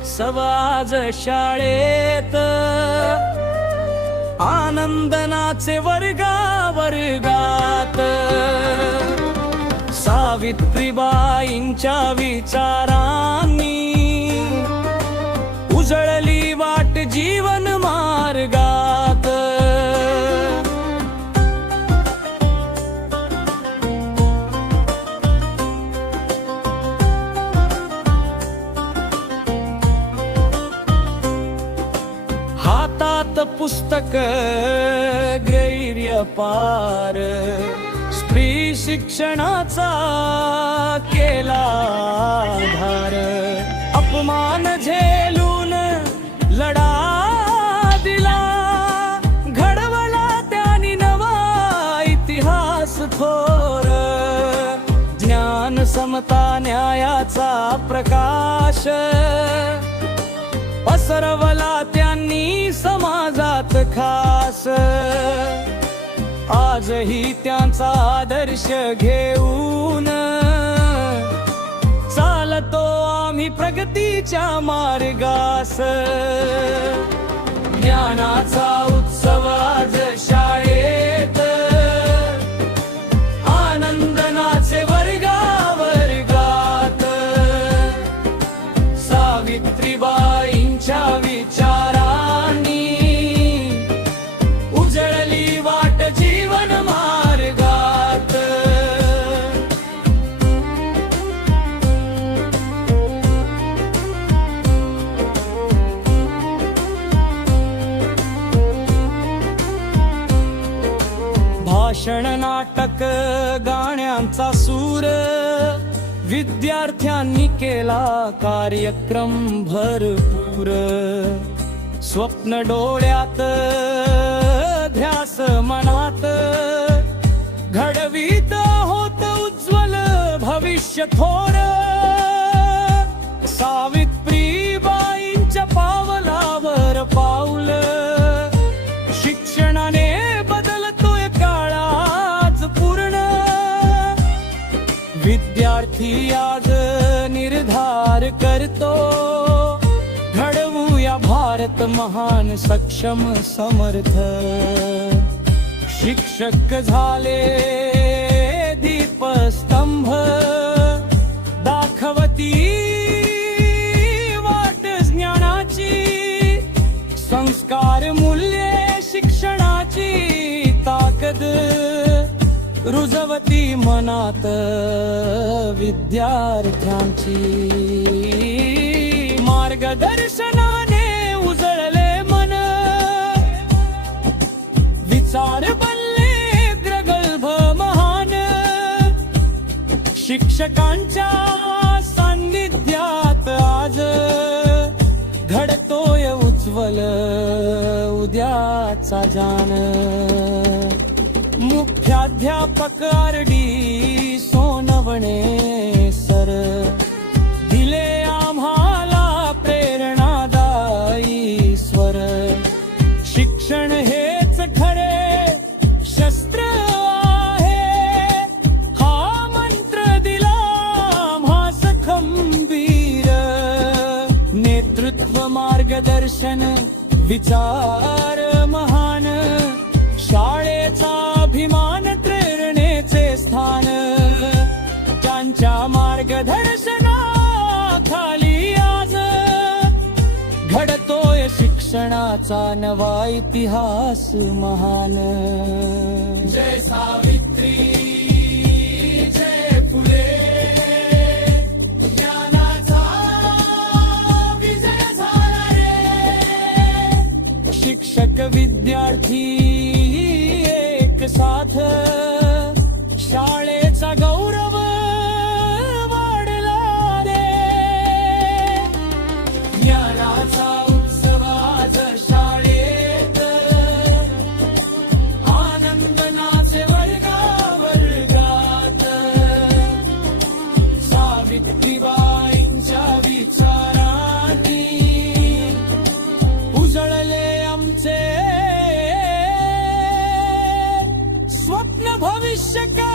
उत्सव आज शाळेत, आनंदनाचे वर्गावर्गात, सावित्रीबाईंच्या विचारांनी उजळली वाट जीवन मार्गात। हातात पुस्तक गैर्य पार, स्त्री शिक्षणाचा केला आधार, अपमान झेलून लढा दिला, घडवला त्यांनी नवा इतिहास थोर, ज्ञान समता न्यायाचा प्रकाश पसरवला त्यांनी समाजात खास। आजही त्यांचा आदर्श घेऊन चालतो आम्ही प्रगतीच्या मार्गास। ज्ञानाचा उत्सव आज शाळेत, आनंदनाचे वर्गावर्गात, सावित्रीबाईंच्या विचारांनी उजळली वाट जीवन मार्गात। भाषण नाटक गाण्यांचा सूर, विद्यार्थ्यांनी केला कार्यक्रम भरपूर, स्वप्न डोळ्यात ध्यास मनात, घडवीत होत उज्ज्वल भविष्य थोर, सावित्रीबाईंच्या पावलावर पाऊल, शिक्षणाने बदलतोय काळ आज पूर्ण, विद्यार्थी आज निर्धार करतो, घडवूया भारत महान सक्षम समर्थ, शिक्षक झाले दीपस्तंभ, दाखवती वाट ज्ञानाची, संस्कार मूल्ये शिक्षणाची ताकद, रुजवती मनात विद्यार्थ्यांची, मार्गदर्शनाने उजळले मन, विचार बनले ग्रगल्भ महान, शिक्षकांच्या सान्निध्यात आज घडतोय उज्ज्वल उद्याचा जाण। मुख्याध्यापक RD सोनवणे सर, दिले आम्हाला प्रेरणादायी स्वर, शिक्षण हेच खरे शस्त्र आहे, हा मंत्र दिला आम्हास खंबीर, नेतृत्व मार्गदर्शन विचार महान, शाळेचा अभिमान प्रेरणेचे स्थान, त्यांच्या मार्गदर्शनाखाली आज घडतोय शिक्षणाचा नवा इतिहास महान। जय सावित्री जय फुले, ज्ञानाचा विजय झाला रे, शिक्षक विद्यार्थी साथ, शाळेचा गौरव वाढला रे, ज्ञानाचा उत्सव आज शाळेत, आनंदनाचे वर्गावर्गात, सावित्रीबाईंच्या विचारांनी उजळले आमचे स्वप्न भविष्य का